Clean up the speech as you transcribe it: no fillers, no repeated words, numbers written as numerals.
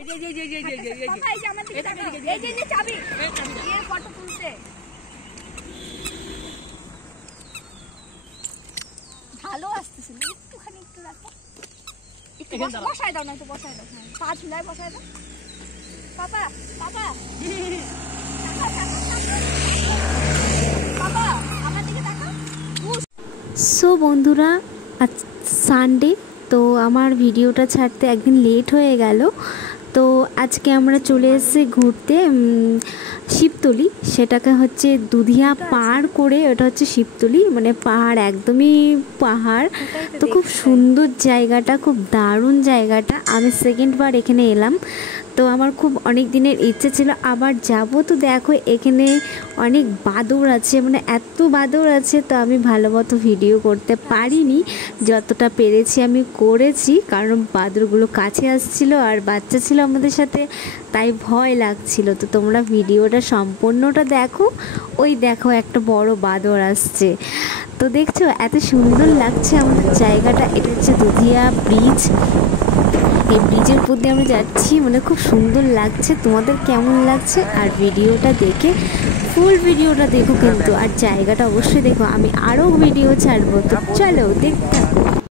ভালো আসতেছিল, একটুখানি একটু রাখো, একটু বসায় দাও, না একটু বসায় দাও, পা ঝুলায় বসায় দাও। পাপা পাপা পাপা আমার দিকে তাকাও। সো বন্ধুরা, আজ সানডে, তো আমার ভিডিওটা ছাড়তে একদিন লেট হয়ে গেল। তো আজকে আমরা চলে এসেছি ঘুরতে শিবতলি, সেটাকে হচ্ছে দুধিয়া পার করে, ওটা হচ্ছে শিবতলি, মানে পাহাড়, একদমই পাহাড়। তো খুব সুন্দর জায়গাটা, খুব দারুণ জায়গাটা। আমি সেকেন্ডবার এখানে এলাম, তো আমার খুব অনেক দিনের ইচ্ছে ছিল আবার যাব। তো দেখো এখানে অনেক বাদর আছে, মানে এত বাদর আছে, তো আমি ভালো মতো ভিডিও করতে পারিনি, যতটা পেরেছি আমি করেছি, কারণ বাদরগুলো কাছে আসছিল আর বাচ্চা ছিল আমাদের সাথে, তাই ভয় লাগছিল। তো তোমরা ভিডিওটা সম্পূর্ণটা দেখো। ওই দেখো একটা বড় বাদর আসছে, তো দেখছো এত সুন্দর লাগছে আমাদের জায়গাটা। এটা হচ্ছে দুধিয়া ব্রিজ, এই ব্রিজের উপর দিয়ে আমরা যাচ্ছি, মানে খুব সুন্দর লাগছে। তোমাদের কেমন লাগছে? আর ভিডিওটা দেখে, ফুল ভিডিওটা দেখো কিন্তু, আর জায়গাটা অবশ্যই দেখো, আমি আরও ভিডিও ছাড়বো। তো চলো দেখতে।